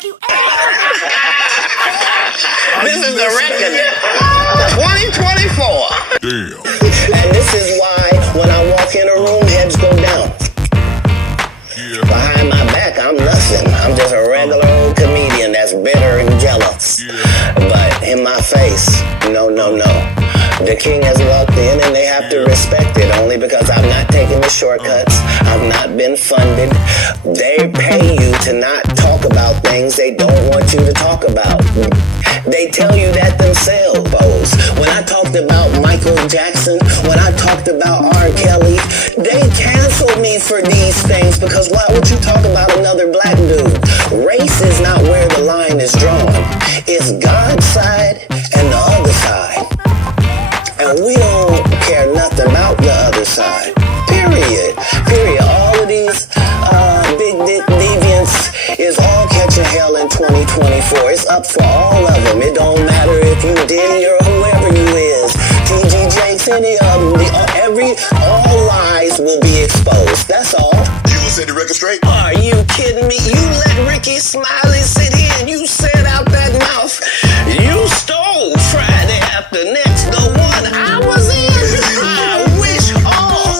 Have you ever? This is the record. 2024. Damn. And this is why when I walk in a room, heads go down. Yeah. Behind my back, I'm nothing. I'm just a regular old comedian that's bitter and jealous. Yeah. But in my face, no. The king has walked in and they have to respect it only because I've not taken the shortcuts. I've not been funded. They pay you to not talk about things they don't want you to talk about. They tell you that themselves. When I talked about Michael Jackson, when I talked about R. Kelly, they canceled me for these things because why would you talk about another black dude? Race is not where the line is drawn. It's God's side and the other side. And we don't care nothing about the other side. Period. All of these big dick deviants is all catching hell in 2024. It's up for all of them. It don't matter if you Diddy or whoever you is. TG Jakes, any of them. All lies will be exposed. That's all. You gonna set the record straight? Are you kidding me? You let Ricky Smiley sit here and you said out that mouth. You stole Friday after next, the one I was in. I wish all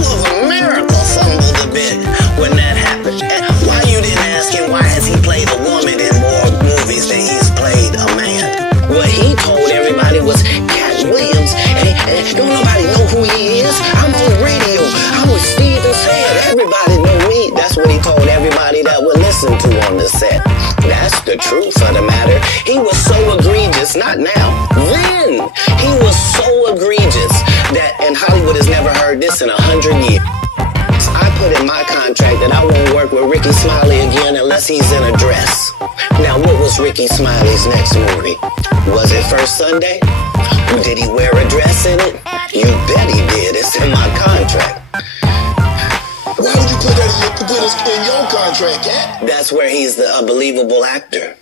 of America fumbled a bit when that happened. And why you didn't ask him why has he played a woman in more movies than he's played a man? What he told everybody was Katt Williams, and don't nobody know who he is. I'm on the radio. I was Steven said. Everybody know me. That's what he told everybody that would listen to on the set. That's the truth of the matter. He was so egregious, not now. Then he was so egregious that, and Hollywood has never heard this in 100 years. I put in my contract that I won't work with Ricky Smiley again unless he's in a dress. Now, what was Ricky Smiley's next movie? Was it First Sunday? Did he wear a dress in it? You bet he did. It's in my contract. Why would you put that in your contract, Katt? That's where he's the unbelievable actor.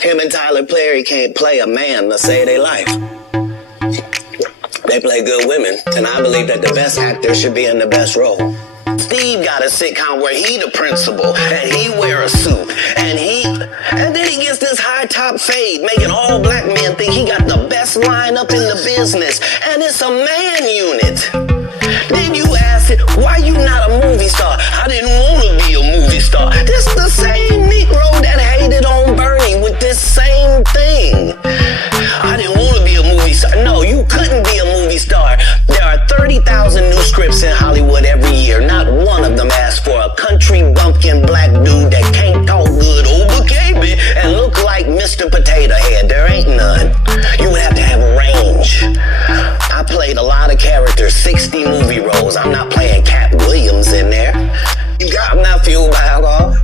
Him and Tyler Perry can't play a man to save their life. They play good women, and I believe that the best actor should be in the best role. Steve got a sitcom where he the principal, and he wear a suit, and then he gets this high top fade, making all black men think he got the best lineup in the business, and it's a man unit. Then you ask it, why you not a movie star? I didn't want to be a movie star. This the same Negro that hated on Bernie with this same thing. I didn't want to be a movie star. No, you couldn't be a movie star. There are 30,000 new scripts in Hollywood every year. Not one of them asks for a country bumpkin black dude that can't talk good over KB and look like Mr. Potato Head. There ain't none. You would have to have range. I played a lot of characters, 60 movie roles. I'm not playing Katt Williams in there. I'm not fueled by alcohol.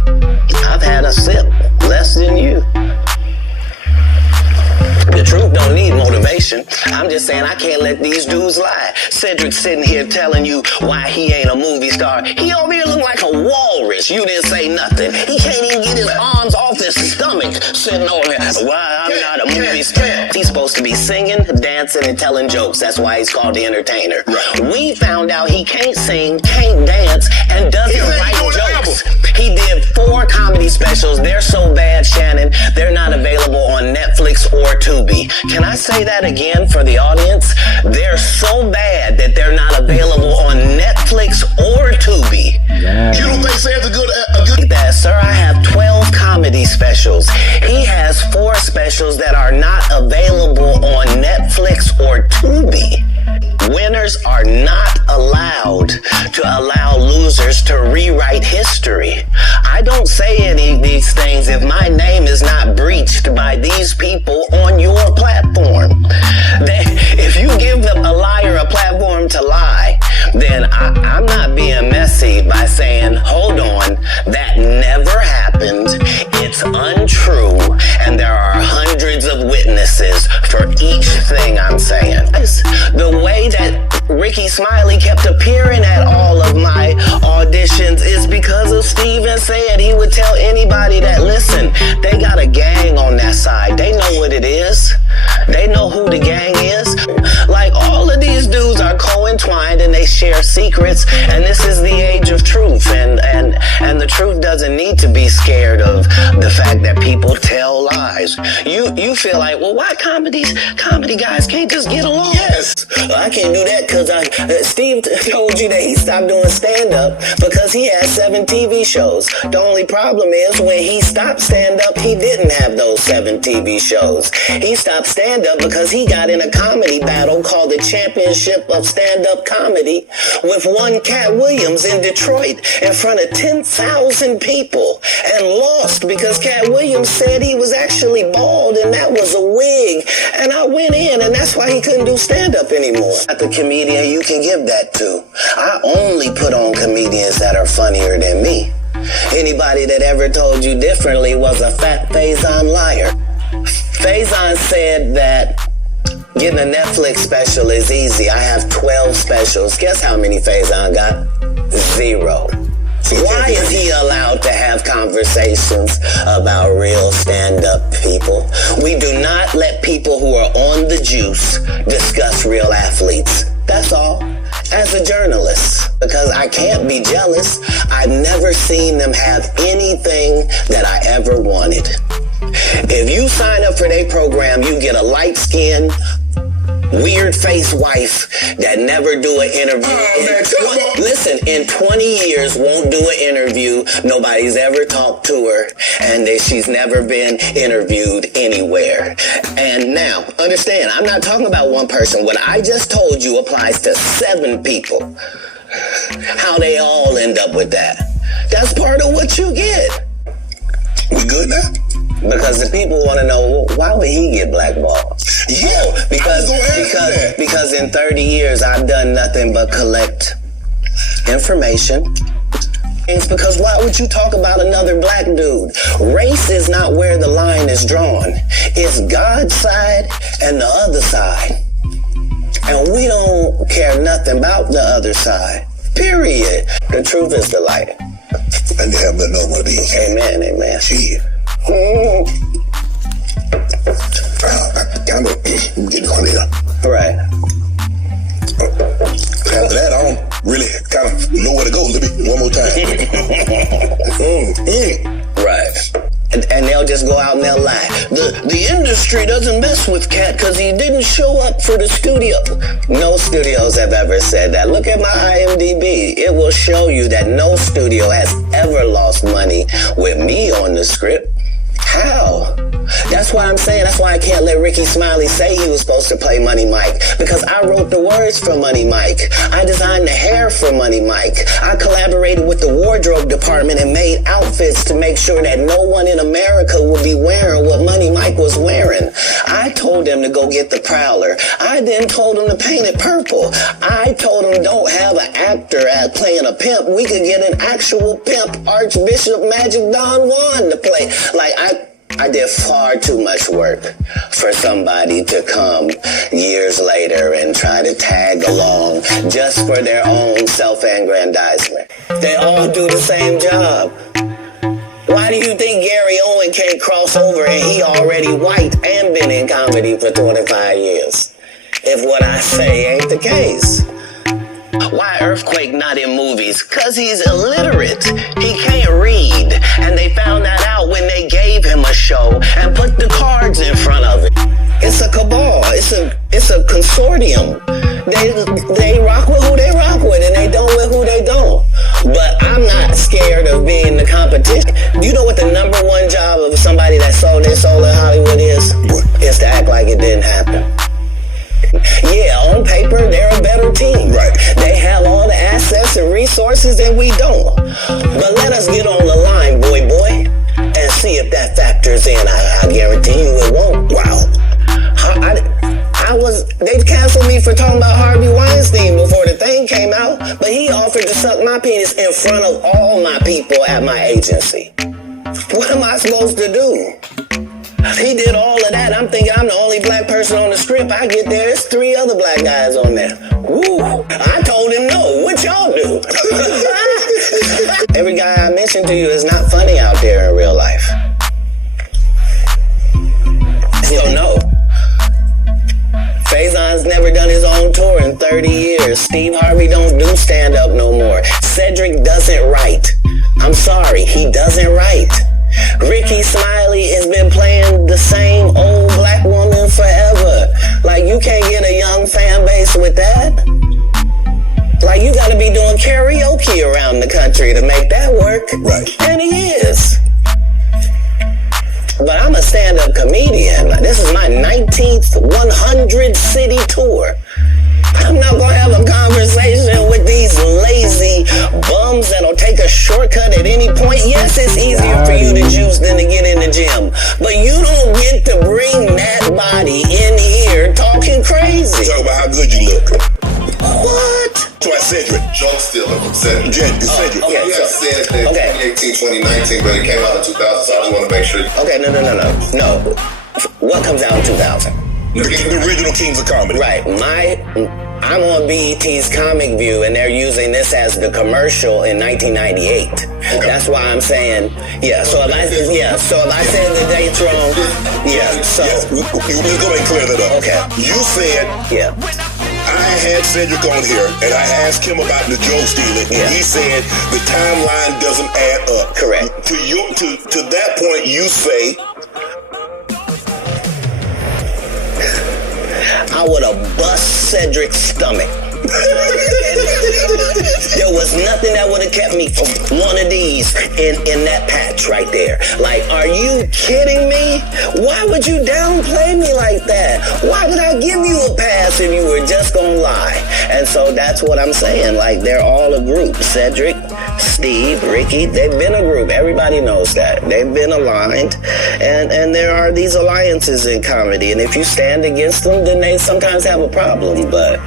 I've had a sip, less than you. The truth don't need motivation. I'm just saying I can't let these dudes lie. Cedric's sitting here telling you why he ain't a movie star. He over here look like a walrus. You didn't say nothing. He can't even get his arms off his stomach sitting over here. Why I'm not a movie star. He's supposed to be singing, dancing, and telling jokes. That's why he's called the entertainer. We found out he can't sing, can't dance, and doesn't write jokes. He did 4 comedy specials. They're so bad, Shannon, they're not available on Netflix or Tubi. Can I say that again for the audience? They're so bad that they're not available on Netflix or Tubi. Yeah. You don't think Sam's a good... That, sir, I have 12 comedy specials. He has 4 specials that are not available on Netflix or Tubi. Winners are not allowed to allow losers to rewrite history. I don't say any of these things if my name is not breached by these people on your platform. If you give a liar a platform to lie, then I'm not being messy by saying, hold on, that never happened, it's untrue, and there are hundreds of witnesses for each thing I'm saying. The way that Ricky Smiley kept appearing at all of my auditions is because of Steven said. He would tell anybody that, listen, they got a gang on that side. They know what it is. They know who the gang is. Like, all of these dudes are coincidence. entwined and they share secrets, and this is the age of truth, and the truth doesn't need to be scared of the fact that people tell lies. You feel like, well, why comedy guys can't just get along? Yes, I can't do that because Steve told you that he stopped doing stand-up because he had 7 TV shows. The only problem is when he stopped stand-up, he didn't have those 7 TV shows. He stopped stand-up because he got in a comedy battle called the Championship of Stand-Up Comedy with one Katt Williams in Detroit in front of 10,000 people and lost because Katt Williams said he was actually bald and that was a wig. And I went in, and that's why he couldn't do stand-up anymore. At the comedian you can give that to. I only put on comedians that are funnier than me. Anybody that ever told you differently was a fat Faison liar. Faison said that getting a Netflix special is easy. I have 12 specials. Guess how many Faison got? 0. Why is he allowed to have conversations about real stand-up people? We do not let people who are on the juice discuss real athletes. That's all. As a journalist, because I can't be jealous. I've never seen them have anything that I ever wanted. If you sign up for their program, you get a light-skinned, weird-faced wife that never do an interview. Listen, in 20 years, won't do an interview. Nobody's ever talked to her, and she's never been interviewed anywhere. And now, understand, I'm not talking about one person. What I just told you applies to 7 people. How they all end up with that. That's part of what you get. We good now? Because the people want to know, well, why would he get blackballed? Yeah, because in 30 years I've done nothing but collect information. It's because why would you talk about another black dude? Race is not where the line is drawn. It's God's side and the other side. And we don't care nothing about the other side. Period. The truth is the light. And you have nothing on one of these. Amen, amen. Shit. I'm getting on here. Right. After that, I don't really kind of know where to go. Let me one more time. Right. And they'll just go out and they'll lie. The industry doesn't mess with Katt because he didn't show up for the studio. No studios have ever said that. Look at my IMDb. It will show you that no studio has ever lost money with me on the script. How? That's why I'm saying, that's why I can't let Ricky Smiley say he was supposed to play Money Mike, because I wrote the words for Money Mike. I designed the hair for Money Mike. I collaborated with the wardrobe department and made outfits to make sure that no one in America would be wearing what Money Mike was wearing. I told them to go get the Prowler. I then told them to paint it purple. I told them don't have an actor playing a pimp. We could get an actual pimp, Archbishop Magic Don Juan, to play. Like, I did far too much work for somebody to come years later and try to tag along just for their own self-aggrandizement. They all do the same job. Why do you think Gary Owen can't cross over and he already white and been in comedy for 25 years? If what I say ain't the case. Why Earthquake not in movies? Cause he's illiterate. He can't read. And they found that out when they gave him a show and put the cards in front of it. It's a cabal. It's a consortium. They rock with who they rock with and they don't with who they don't. But I'm not scared of being the competition. You know what the #1 job of somebody that sold their soul in Hollywood is? Is to act like it didn't happen. Yeah, on paper, they're a better team. Right. They have all the assets and resources and we don't. But let us get on the line, boy, and see if that factors in. I guarantee you it won't. Wow. They canceled me for talking about Harvey Weinstein before the thing came out, but he offered to suck my penis in front of all my people at my agency. What am I supposed to do? He did all of that. I'm thinking I'm the only black person on the script. I get there, there's 3 other black guys on there. Woo! I told him no. What y'all do? Every guy I mentioned to you is not funny out there in real life. So no. Faison's never done his own tour in 30 years. years. Steve Harvey don't do stand-up no more. Cedric doesn't write. I'm sorry, he doesn't write. Ricky Smiley has been playing the same old black woman forever. Like, you can't get a young fan base with that. Like, you gotta be doing karaoke around the country to make that work. Right. And he is. But I'm a stand-up comedian. This is my 19th 100 city tour. I'm not gonna have a conversation with these lazy bums that'll take a shortcut at any point. Yes, it's easier for you to juice than to get in the gym. But you don't get to bring that body in here talking crazy. Talk about how good you look. What? So I Cedric. Joke stealer from Cedric. Cedric. Okay, You have said that 2018, 2019, but it came out in 2000, so I just want to make sure. Okay, no. What comes out in 2000? The original Kings of Comedy. Right. I'm on BET's Comic View, and they're using this as the commercial in 1998. Okay. That's why I'm saying, yeah. So if I said the dates wrong, yeah. So we're going to clear that up. Okay. You said, yeah. I had Cedric on here, and I asked him about the Joe stealing, and he said the timeline doesn't add up. Correct. To that point, you say, I would have bust Cedric's stomach. There was nothing that would have kept me from one of these in that patch right there. Like, are you kidding me? Why would you downplay me like that? Why would I give you a pass if you were just gonna lie? And so that's what I'm saying. Like, they're all a group. Cedric, Steve, Ricky, they've been a group. Everybody knows that. They've been aligned. And there are these alliances in comedy. And if you stand against them, then they sometimes have a problem. But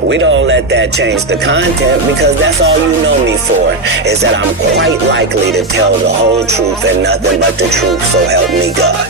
we don't let that change the content, because that's all you know me for, is that I'm quite likely to tell the whole truth and nothing but the truth, so help me God.